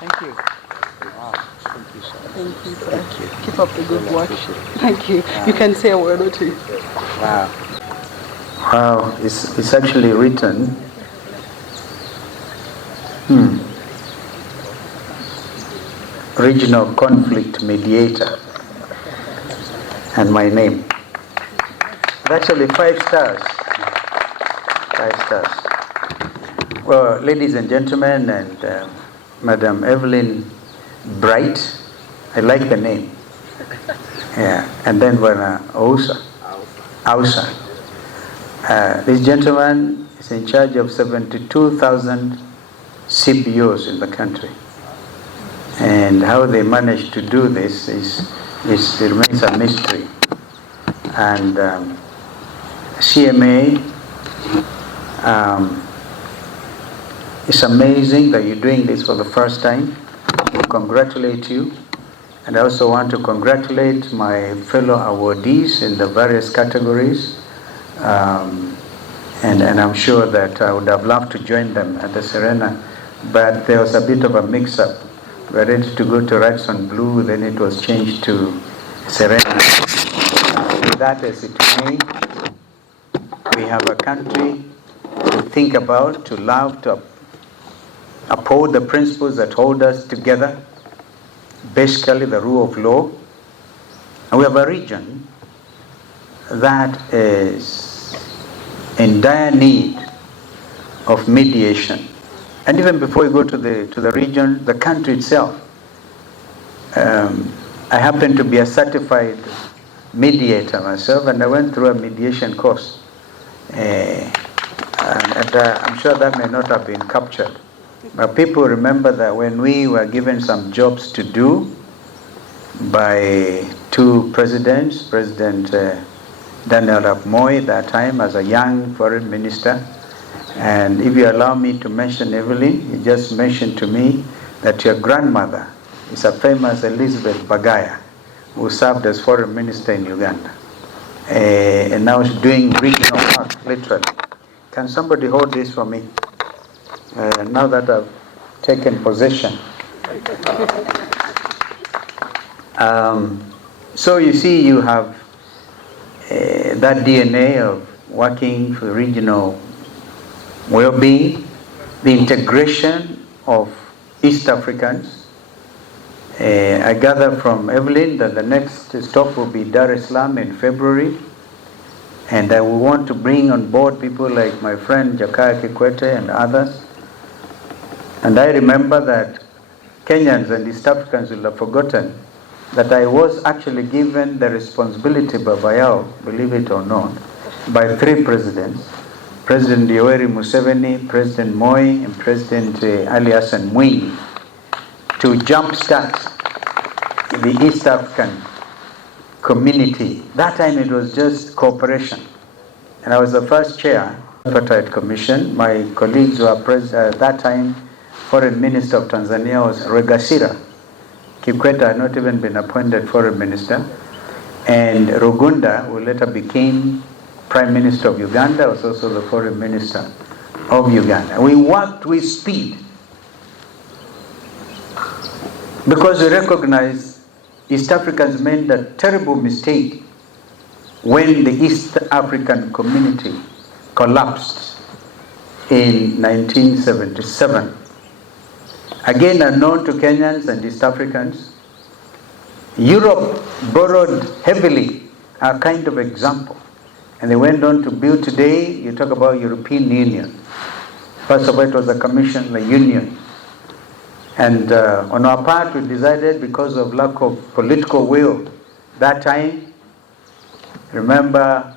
Thank you. Wow. Thank you so much. Thank you, sir. Thank you. Keep up the good Really work. appreciate it. Thank you. Wow. You can say a word or two. Wow. Wow. It's actually written. Regional conflict mediator. And my name. Actually 5 stars. 5 stars. Well, ladies and gentlemen, and Madam Evelyn Bright, I like the name. Yeah, and then Ousa. This gentleman is in charge of 72,000 CBOs in the country. And how they managed to do this remains a mystery. And CMA, it's amazing that you're doing this for the first time. I congratulate you. And I also want to congratulate my fellow awardees in the various categories. And I'm sure that I would have loved to join them at the Serena, but there was a bit of a mix-up. We were ready to go to Reds on Blue, then it was changed to Serena. With that as it may, we have a country to think about, to love, to uphold the principles that hold us together, basically the rule of law. And we have a region that is in dire need of mediation. And even before we go to the region, the country itself, I happen to be a certified mediator myself, and I went through a mediation course. And I'm sure that may not have been captured. But people remember that when we were given some jobs to do by 2 presidents, President Daniel Arap Moi at that time as a young foreign minister. And if you allow me to mention Evelyn, you just mentioned to me that your grandmother is a famous Elizabeth Bagaya, who served as foreign minister in Uganda. And now she's doing regional work, literally. Can somebody hold this for me? Now that I've taken possession. So you see, you have that DNA of working for regional well-being, the integration of East Africans. I gather from Evelyn that the next stop will be Dar es Salaam in February. And I will want to bring on board people like my friend Jakaya Kikwete and others. And I remember that Kenyans and East Africans will have forgotten that I was actually given the responsibility by Bayao, believe it or not, by 3 presidents, President Yoweri Museveni, President Moi, and President Ali Hassan Mwinyi, to jumpstart the East African community. That time it was just cooperation. And I was the first chair of the Tripartite Commission. My colleagues were at that time, Foreign Minister of Tanzania was Regasira. Kikwete had not even been appointed Foreign Minister. And Rugunda, who later became Prime Minister of Uganda, was also the Foreign Minister of Uganda. We worked with speed because we recognized East Africans made a terrible mistake when the East African community collapsed in 1977. Again, unknown to Kenyans and East Africans, Europe borrowed heavily, a kind of example. And they went on to build today, you talk about European Union. First of all, it was a commission, a union. And on our part, we decided, because of lack of political will, that time, remember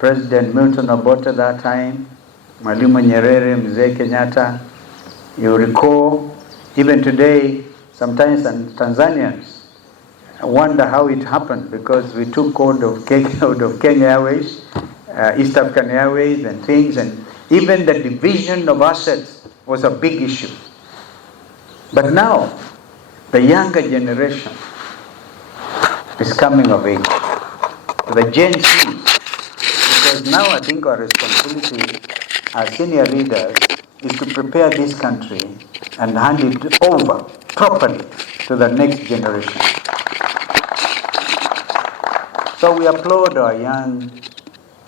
President Milton Obote that time, Mwalimu Nyerere, Mzee Kenyatta. You recall, even today, sometimes Tanzanians wonder how it happened, because we took hold of Kenya Airways, East African Airways and things, and even the division of assets was a big issue. But now, the younger generation is coming of age, the Gen Z, because now I think our responsibility as senior leaders is to prepare this country and hand it over properly to the next generation. So we applaud our young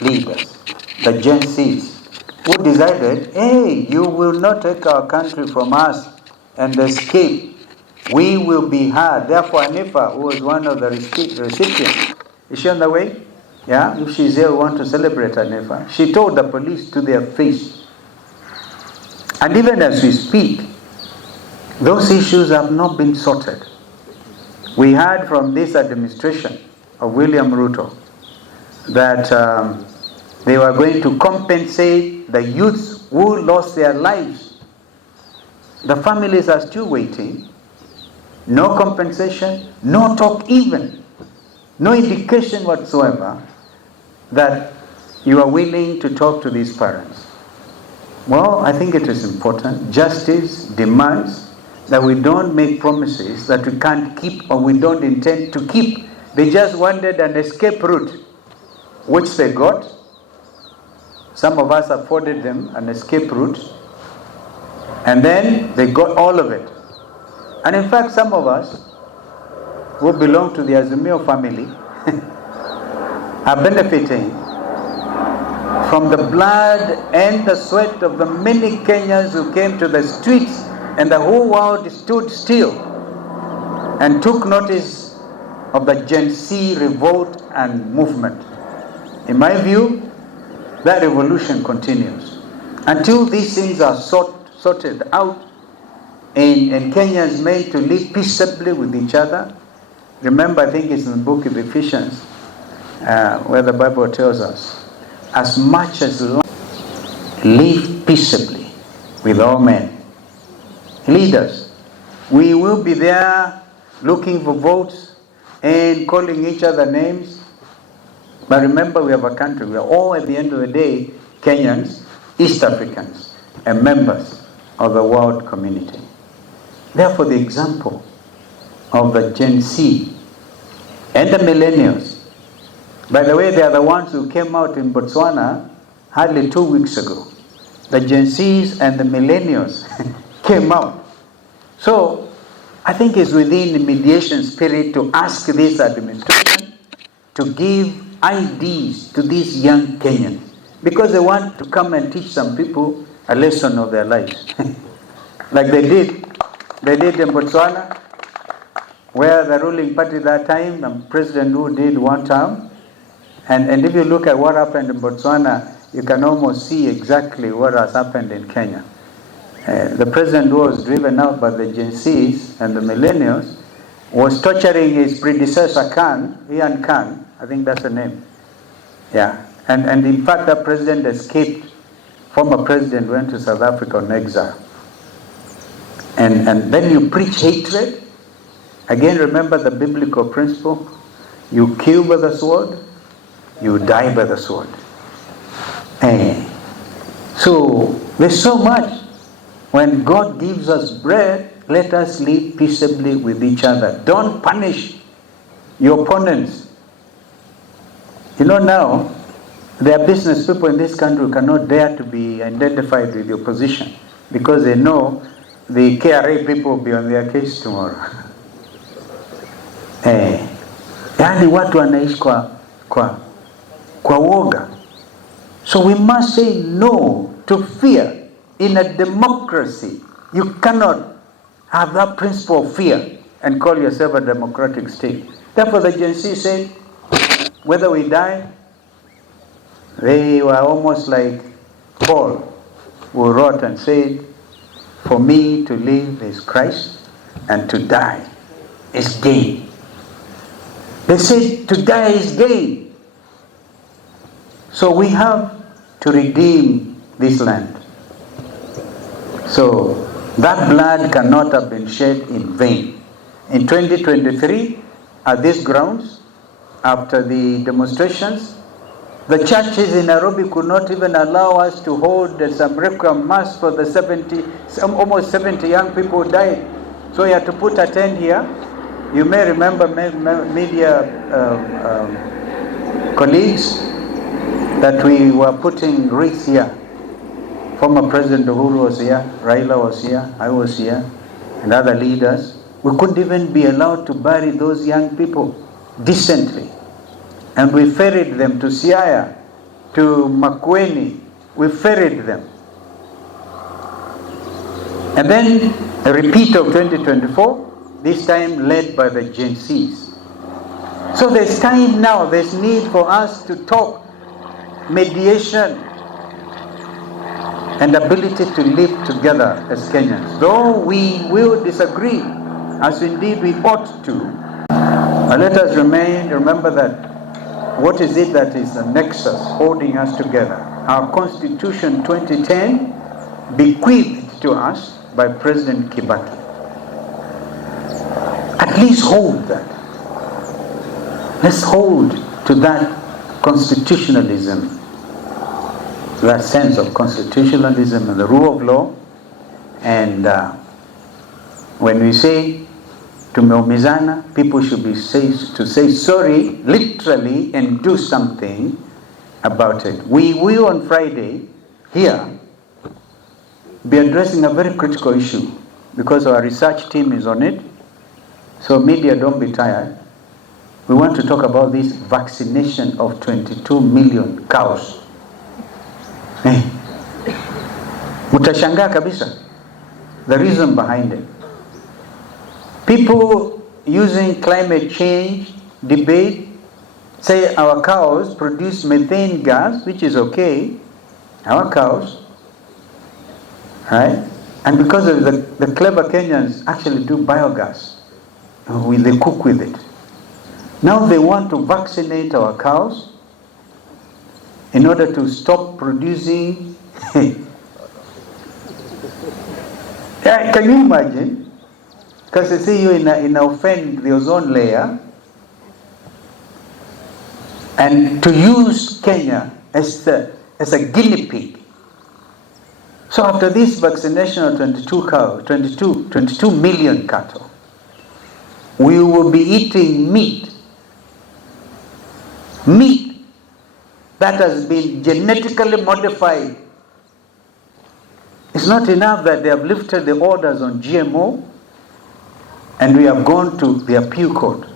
leaders, the Gen Zs, who decided, hey, you will not take our country from us and escape. We will be hard. Therefore, Anifa, who was one of the recipients, is she on the way? Yeah, if she's here, we want to celebrate Anifa. She told the police to their face. And even as we speak, those issues have not been sorted. We heard from this administration of William Ruto that they were going to compensate the youths who lost their lives. The families are still waiting. No compensation, no talk even, no indication whatsoever that you are willing to talk to these parents. Well, I think it is important. Justice demands that we don't make promises that we can't keep or we don't intend to keep. They just wanted an escape route, which they got. Some of us afforded them an escape route, and then they got all of it. And in fact, some of us who belong to the Azimio family are benefiting from the blood and the sweat of the many Kenyans who came to the streets, and the whole world stood still and took notice of the Gen Z revolt and movement. In my view, that revolution continues. Until these things are sorted out and Kenyans made to live peaceably with each other. Remember, I think it's in the book of Ephesians where the Bible tells us, as much as live peaceably with all men. Leaders, we will be there looking for votes and calling each other names. But remember, we have a country. We are all, at the end of the day, Kenyans, East Africans, and members of the world community. Therefore, the example of the Gen Z and the millennials, by the way, they are the ones who came out in Botswana hardly 2 weeks ago. The Gen Zs and the millennials came out. So, I think it's within the mediation spirit to ask this administration to give IDs to these young Kenyans, because they want to come and teach some people a lesson of their lives. Like they did in Botswana, where the ruling party that time, the president who did one term, and if you look at what happened in Botswana, you can almost see exactly what has happened in Kenya. The president who was driven out by the Gen Zs and the millennials was torturing his predecessor Ian Khan, I think that's the name. Yeah, and in fact that president escaped. Former president went to South Africa on exile. And then you preach hatred. Again, remember the biblical principle. You kill by the sword, you die by the sword. So there's so much. When God gives us bread, let us live peaceably with each other. Don't punish your opponents. You know, now, there are business people in this country who cannot dare to be identified with the opposition because they know the KRA people will be on their case tomorrow. Yani watu wanaishi kwa woga. So we must say no to fear. In a democracy, you cannot have that principle of fear and call yourself a democratic state. Therefore, the Gen Z said, whether we die, they were almost like Paul, who wrote and said, for me to live is Christ, and to die is gain. They said to die is gain. So we have to redeem this land. So that blood cannot have been shed in vain. In 2023, at these grounds, after the demonstrations, the churches in Nairobi could not even allow us to hold some requiem mass for the almost 70 young people who died. So we had to put a tent here. You may remember media colleagues that we were putting wreaths here Former President Uhuru was here, Raila was here, I was here, and other leaders. We couldn't even be allowed to bury those young people decently. And we ferried them to Siaya, to Makueni. We ferried them. And then a repeat of 2024, this time led by the GENZs. So there's time now, there's need for us to talk, mediation, and ability to live together as Kenyans. Though we will disagree, as indeed we ought to, but let us remember that what is it that is the nexus holding us together? Our Constitution 2010 bequeathed to us by President Kibaki. At least hold that. Let's hold to that constitutionalism, that sense of constitutionalism and the rule of law. And when we say tumeumizana, people should be to say sorry literally and do something about it. We will on Friday here be addressing a very critical issue because our research team is on it. So media, don't be tired. We want to talk about this vaccination of 22 million cows. Mutashangaa kabisa the reason behind it. People using climate change debate say our cows produce methane gas, which is okay, our cows, right? And because of the clever Kenyans actually do biogas, they cook with it. Now they want to vaccinate our cows in order to stop producing. Yeah, can you imagine? Because they see you in offend the ozone layer, and to use Kenya as a guinea pig. So after this vaccination of 22 million cattle, we will be eating meat that has been genetically modified. It's not enough that they have lifted the orders on GMO and we have gone to the appeal court.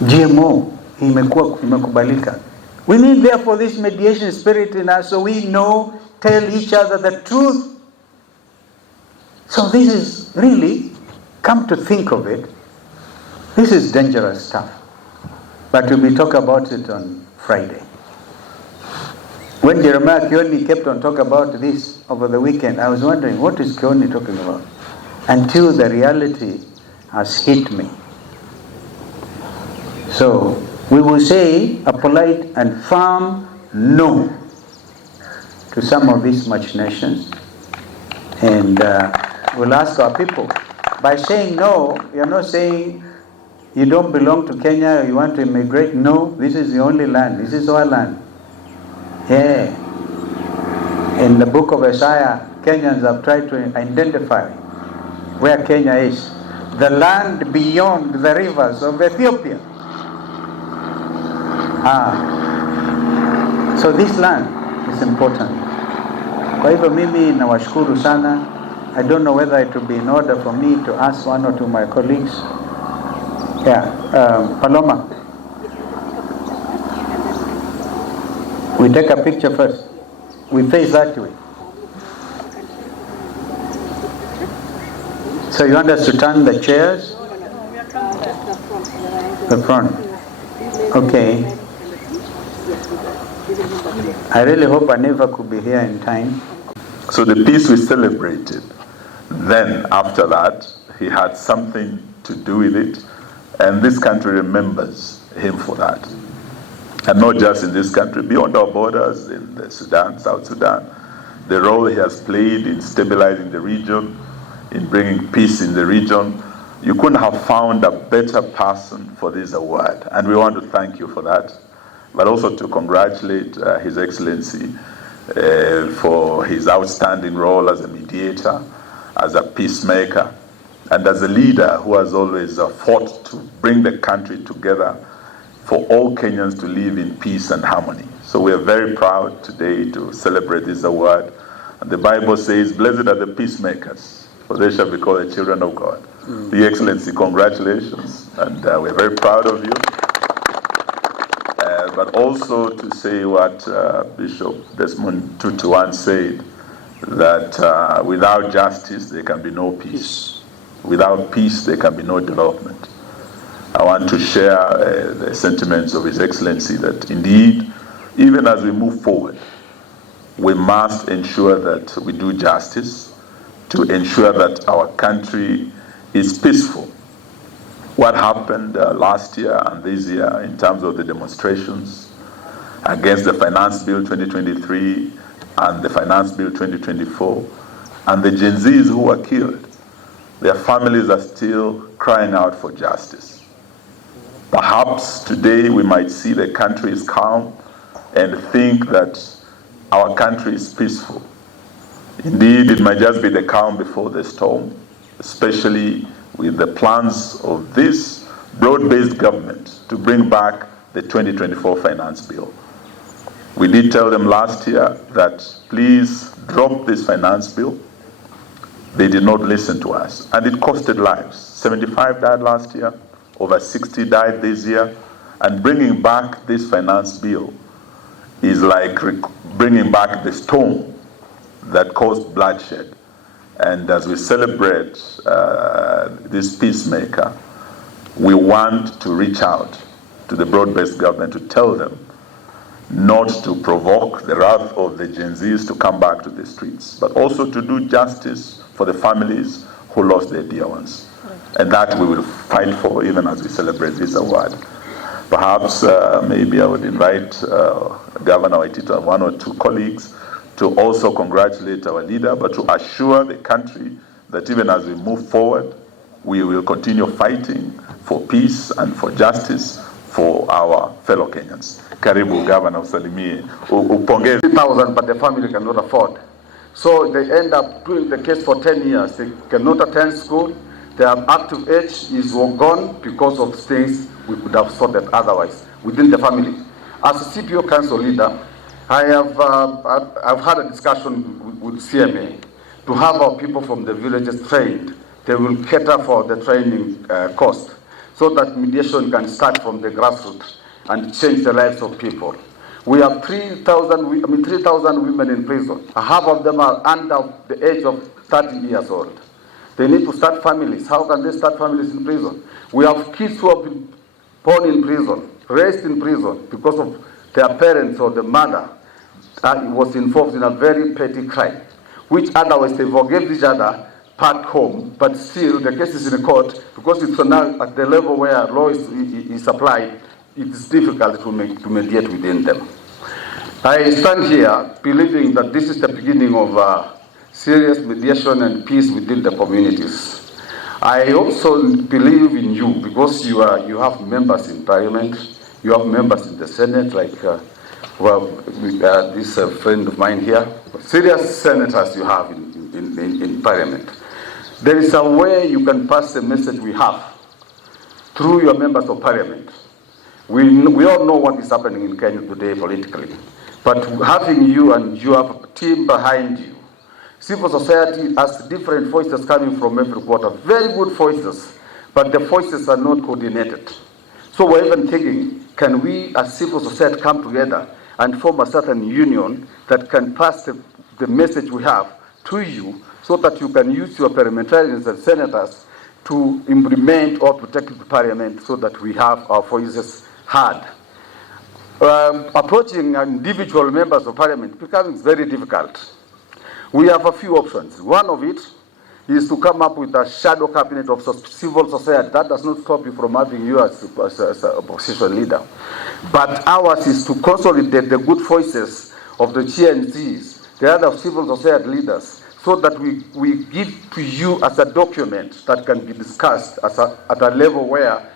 GMO imekubalika. We need therefore this mediation spirit in us so we know, tell each other the truth. So this is really, come to think of it, this is dangerous stuff. But we'll be talking about it on Friday. When Jeremiah Kioni kept on talking about this over the weekend, I was wondering, what is Kioni talking about? Until the reality has hit me. So, we will say a polite and firm no to some of these machinations. And we'll ask our people. By saying no, you're not saying you don't belong to Kenya, you want to immigrate. No, this is the only land. This is our land. Yeah. In the book of Isaiah, Kenyans have tried to identify where Kenya is. The land beyond the rivers of Ethiopia. So this land is important. Kwa hivyo mimi nawashukuru sana. I don't know whether it will be in order for me to ask one or two of my colleagues. Yeah, Paloma. We take a picture first. We face that way. So you want us to turn the chairs? The front. Okay. I really hope I never could be here in time. So the peace we celebrated, then after that, he had something to do with it. And this country remembers him for that. And not just in this country, beyond our borders, in the Sudan, South Sudan, the role he has played in stabilizing the region, in bringing peace in the region. You couldn't have found a better person for this award. And we want to thank you for that. But also to congratulate His Excellency for his outstanding role as a mediator, as a peacemaker, and as a leader who has always fought to bring the country together for all Kenyans to live in peace and harmony. So we are very proud today to celebrate this award. And the Bible says, blessed are the peacemakers, for they shall be called the children of God. Your Excellency, congratulations, and we're very proud of you. But also to say what Bishop Desmond Tutu once said, that without justice there can be no peace. Without peace there can be no development. I want to share the sentiments of His Excellency that indeed, even as we move forward, we must ensure that we do justice to ensure that our country is peaceful. What happened last year and this year in terms of the demonstrations against the Finance Bill 2023 and the Finance Bill 2024, and the Gen Zs who were killed, their families are still crying out for justice. Perhaps today we might see the country is calm and think that our country is peaceful. Indeed, it might just be the calm before the storm, especially with the plans of this broad-based government to bring back the 2024 Finance Bill. We did tell them last year that please drop this finance bill. They did not listen to us, and it costed lives. 75 died last year, over 60 died this year, and bringing back this finance bill is like bringing back the storm that caused bloodshed. And as we celebrate this peacemaker, we want to reach out to the broad-based government to tell them not to provoke the wrath of the Gen Zs to come back to the streets, but also to do justice for the families who lost their dear ones. And that we will fight for even as we celebrate this award. Perhaps maybe I would invite Governor Waitito and one or two colleagues to also congratulate our leader, but to assure the country that even as we move forward, we will continue fighting for peace and for justice for our fellow Kenyans. Karibu Governor, usalimie, upongeze. 3,000, but the family cannot afford. So they end up doing the case for 10 years. They cannot attend school. Their active age is gone because of things we could have sorted otherwise within the family. As a CPO council leader, I've had a discussion with CMA to have our people from the villages trained. They will cater for the training cost so that mediation can start from the grassroots and change the lives of people. We have 3,000 women in prison. Half of them are under the age of 30 years old. They need to start families. How can they start families in prison? We have kids who have been born in prison, raised in prison because of their parents or the mother was involved in a very petty crime, which otherwise they forgave each other back home, but still the case is in the court because it's now at the level where law is applied. It is difficult to mediate within them. I stand here believing that this is the beginning of serious mediation and peace within the communities. I also believe in you because you have members in Parliament, you have members in the Senate, like this friend of mine here. Serious senators you have in Parliament. There is a way you can pass the message we have through your members of Parliament. We all know what is happening in Kenya today politically, but having you and you have a team behind you, civil society has different voices coming from every quarter, very good voices, but the voices are not coordinated. So we're even thinking, can we as civil society come together and form a certain union that can pass the message we have to you so that you can use your parliamentarians and senators to implement or protect the parliament so that we have our voices heard. Approaching individual members of parliament becomes very difficult. We have a few options. One of it is to come up with a shadow cabinet of civil society. That does not stop you from having you as an opposition leader. But ours is to consolidate the good voices of the GENZs, the other civil society leaders, so that we give to you as a document that can be discussed at a level where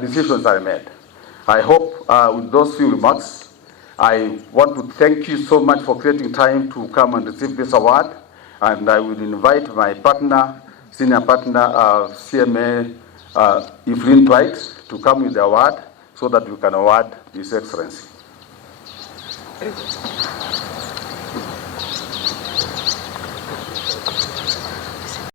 decisions are made. I hope with those few remarks, I want to thank you so much for creating time to come and receive this award. And I will invite my partner, senior partner, CMA Evelyn Dwight, to come with the award so that we can award His Excellency.